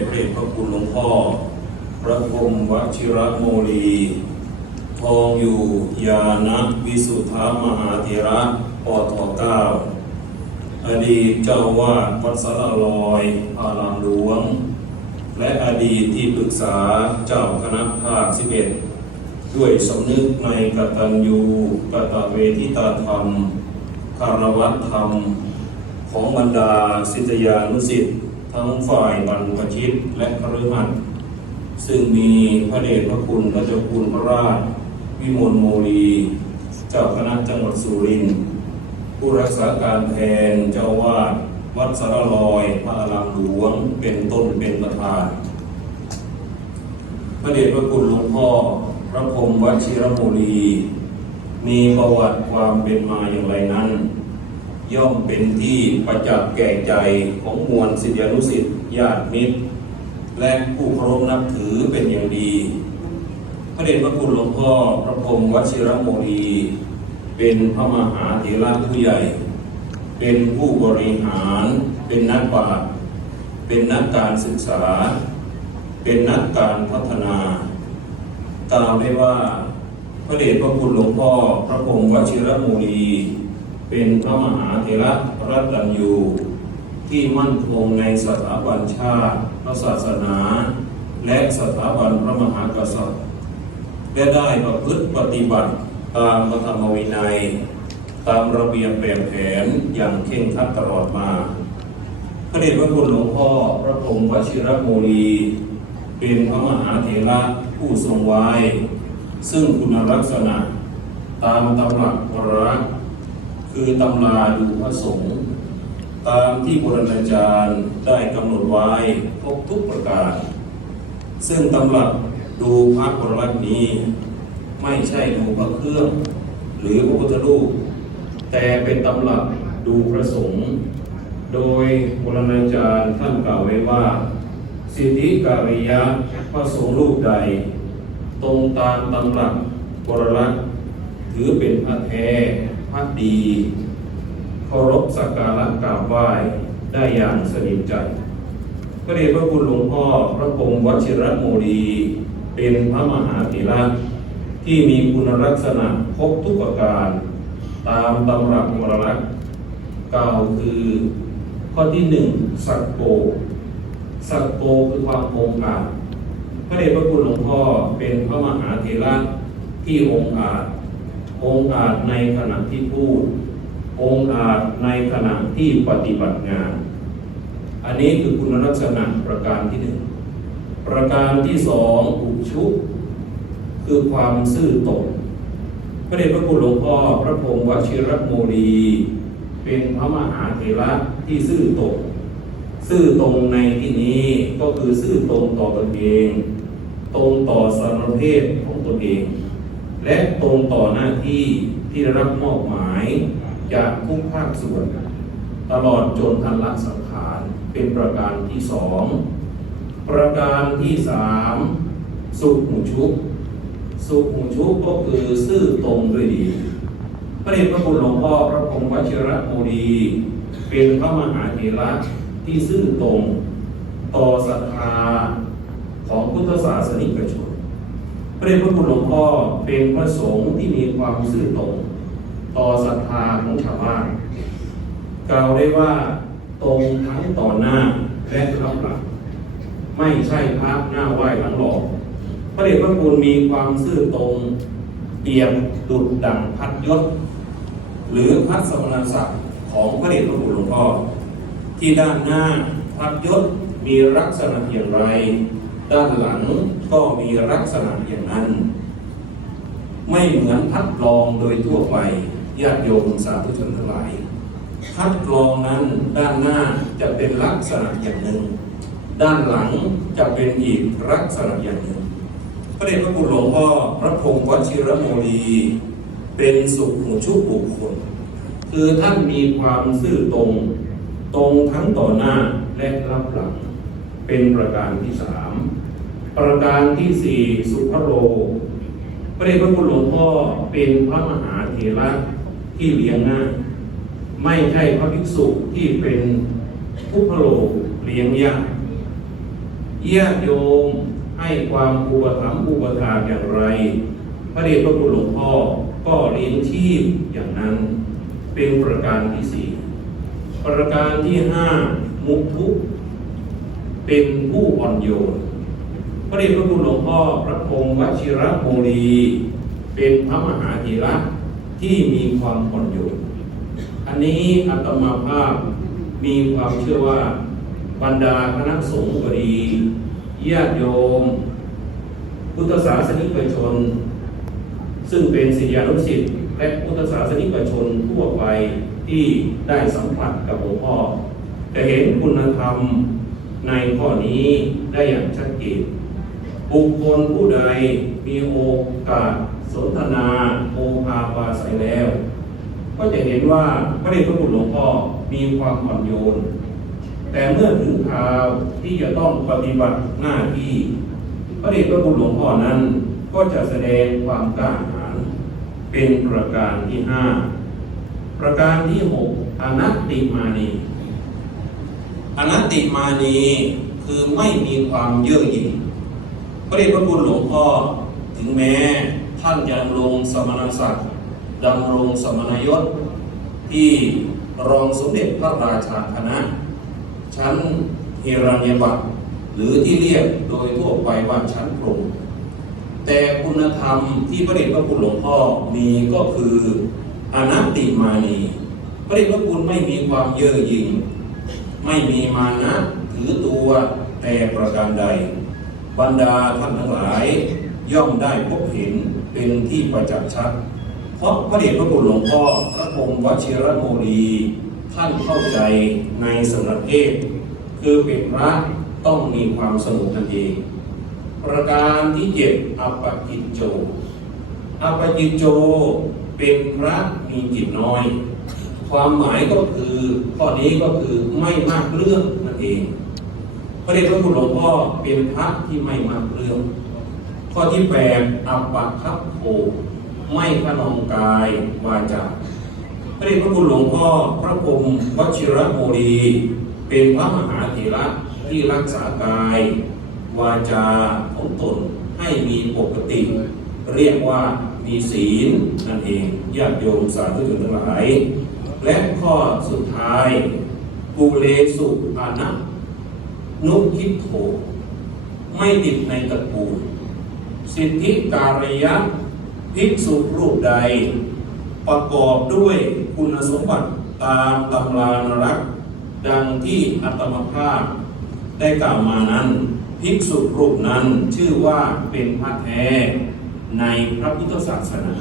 พระเดชพระคุณหลวงพ่อ พระพรมวชิระโมลี ทองอยู่ยานะวิสุทธามหาเถระปอทเก้าอดีตเจ้าวาดวัดสระลอยอารามหลวง และอดีตที่ปรึกษาเจ้าคณะภาคสิบเอ็ดด้วยสำนึกในกตัญญูกตเวทิตาธรรมคารวะธรรม ของบรรดาศิษยานุสิษย์ ทั้งฝ่ายบรรพชิตและคฤหัสถ์ซึ่งมีพระเดชพระคุณพระเจ้าคุณพระราช วิมลโมลีเจ้าคณะจังหวัดสุรินทร์ผู้รักษาการแทนเจ้าวาดวัดสระลอยพระอารามหลวงเป็นต้นเป็นประธาน พระเดชพระคุณหลวงพ่อพระพรมวชิรโมลีมีประวัติความเป็นมาอย่างไรนั้น ย่อมเป็นที่ประจักษ์แก่ใจของมวลศิษยานุศิษย์ญาติมิตร และผู้เคารพนับถือเป็นอย่างดี พระเดชพระคุณหลวงพ่อพระพรมวชิรโมลีเป็นพระมหาเถระผู้ใหญ่ เป็นผู้บริหาร เป็นนักปราชญ์เป็นนักการศึกษา เป็นนักการพัฒนากล่าวได้ว่าพระเดชพระคุณหลวงพ่อพระพรมวชิรโมลี เป็นพระมหาเถระรัตตัญยูที่มั่นคงในสถาบันชาติพระศาสนา และสถาบันพระมหากษัตริย์และได้ประพฤติปฏิบัติตามพระธรรมวินัย ตามระเบียบแบบแผนอย่างเคร่งครัดตลอดมาพระเดชพระคุณหลวงพ่อพระพรมวชิรโมลีเป็นพระมหาเถระผู้ทรงไว้ ซึ่งคุณลักษณะตามตำรับวรรักษ์ คือตำราดูพระสงฆ์ตามที่โบราณอาจารย์ได้กำหนดไว้ครบทุกประการ ซึ่งตำรับดูพระวรมนี้ ไม่ใช่ดูพระเครื่อง หรือพระพุทธรูปแต่เป็นตำรับดูพระสงฆ์โดยโบราณอาจารย์ท่านกล่าวไว้ว่า สิทธิการิยะพระสงฆ์รูปใด ตรงตามตำรับบรลักถือเป็นพระแท้ พระดี เคารพสักการะกราบไหว้ได้อย่างสนิทใจพระเดชพระคุณหลวงพ่อพระพรหมวชิรโมลีเป็นพระมหาเถระที่มีคุณลักษณะครบทุกประการ ตามตำรับวรลักล่าวคือข้อที่หนึ่งสักโกสักโกคือความองอาจพระเดชพระคุณหลวงพ่อเป็นพระมหาเถระที่องค์อาจ องอาจในขณะที่พูด องอาจในขณะที่ปฏิบัติงาน อันนี้คือคุณลักษณะประการที่หนึ่งประการที่สองอุชุคือความซื่อตรงพระเดชพระคุณหลวงพ่อพระพรมวชิรโมลีเป็นพระมหาเถระที่ซื่อตรงซื่อตรงในที่นี้ก็คือซื่อตรงต่อตนเอง ตรงต่อสารเพศของตนเอง และตรงต่อหน้าที่ที่ได้รับมอบหมายจากทุกภาคส่วน ตลอดจนทันละสังขารเป็นประการที่สองประการที่สามสุขุชุกสุขุชุกก็คือซื่อตรงด้วยดี พระเดชพระคุณหลวงพ่อพระพรหมวชิระโมลีเป็นพระมหาเถระที่ซื่อตรง ต่อศรัทธาของพุทธศาสนิกชน ระเดชพระคุณหลวงพ่อเป็นพระสงฆ์ที่มีความซื่อตรงต่อศรัทธาของชาวบ้านกล่าวได้ว่าตรงทั้งต่อหน้าและรับหลังไม่ใช่พระหน้าไหว้หลังหลอกพระเดชพระคุณมีความซื่อตรงเปรียบดุจดังพัดยศ หรือพัดสมณศักดิ์ของพระเดชพระคุณหลวงพ่อที่ด้านหน้าพัดยศมีลักษณะอย่างไร ด้านหลังก็มีลักษณะอย่างนั้น ไม่เหมือนพัดกรองโดยทั่วไปญาติโยมสาธุชนทั้งหลายพัดกรองนั้นด้านหน้าจะเป็นลักษณะอย่างหนึ่ง ด้านหลังจะเป็นอีกลักษณะอย่างหนึ่ง พระเดชพระคุณหลวงพ่อพระพรหมวชิรโมลีเป็นสุขหูชุบุคคล คือท่านมีความซื่อตรง ตรงทั้งต่อหน้าและรับหลัง เป็นประการที่สาม ประการที่สี่สุภโรพระเดชพระคุณหลวงพ่อเป็นพระมหาเถระที่เลี้ยงง่ายไม่ใช่พระภิกษุที่เป็นผู้พโลเลี้ยงยากญาติโยมให้ความอุปถัมภ์อุปถากอย่างไร พระเดชพระคุณหลวงพ่อก็เลี้ยงชีพอย่างนั้น เป็นประการที่สี่ประการที่ห้ามุทุเป็นผู้อ่อนโยน พระเดชพระคุณหลวงพ่อพระพงษ์วชิระโมลีเป็นพระมหาธีระที่มีความอ่อนโยนอันนี้อาตมาภาพมีความเชื่อว่าบรรดาคณะสงฆ์ก็ดีญาติโยม พุทธศาสนิกชน ซึ่งเป็นศิษยานุศิษย์และพุทธศาสนิกชนทั่วไปที่ได้สัมผัสกับหลวงพ่อจะเห็นคุณธรรมในข้อนี้ได้อย่างชัดเจน บุคคลผู้ใดมีโอกาสสนทนาโอภาปาศัยแล้ว ก็จะเห็นว่าพระเดชพระคุณหลวงพ่อมีความอ่อนโยน แต่เมื่อถึงคราวที่จะต้องปฏิบัติหน้าที่พระเดชพระคุณหลวงพ่อนั้น ก็จะแสดงความกล้าหาญเป็นประการที่ห้าประการที่หกอนัตติมานีอนัตติมานีคือไม่มีความเย่อหยิ่ง พระเดชพระคุณหลวงพ่อถึงแม้ท่านจะดำรงสมณศักดิ์ดำรงสมณยศ ที่รองสมเด็จพระราชาคณะ ชั้นเฮรัญญบัตรหรือที่เรียกโดยทั่วไปว่าชั้นพรหมแต่คุณธรรมที่พระเดชพระคุณหลวงพ่อมีก็คืออนัตติมานีพระเดชพระคุณไม่มีความเย่อหยิ่ง ไม่มีมานะถือตัวแต่ประการใด บรรดาท่านทั้งหลาย ย่อมได้พบเห็นเป็นที่ประจักษ์ชัด เพราะพระเดชพระคุณหลวงพ่อพระพงษ์วชิรโมลีท่านเข้าใจในสำนักเทศคือเป็นพระต้องมีความสงบนั่นเอง ประการที่เจ็ดอัปปจิตโจ อัปปจิตโจเป็นพระมีจิตน้อย ความหมายก็คือข้อนี้ก็คือไม่มากเรื่องนั่นเอง พระเดชพระคุณหลวงพ่อเป็นพระที่ไม่มาเรื่อง ข้อที่แปดอัปปะคับโภไม่ขนองกายวาจาพระเดชพระคุณหลวงพ่อพระพรมวชิระโมลีเป็นพระมหาเถระที่รักษากาย วาจาของตนให้มีปกติ เรียกว่ามีศีลนั่นเองญาติโยมสาธุชนทั้งหลาย และข้อสุดท้ายกุเลสุอานะ นุคิโถไม่ติดในตระกูล สิทธิการยะภิกษุรูปใด ประกอบด้วยคุณสมบัติตามตำรานรัก ดังที่อัตมภาพได้กล่าวมานั้น ภิกษุรูปนั้นชื่อว่าเป็นพระแท้ในพระพุทธศาสนา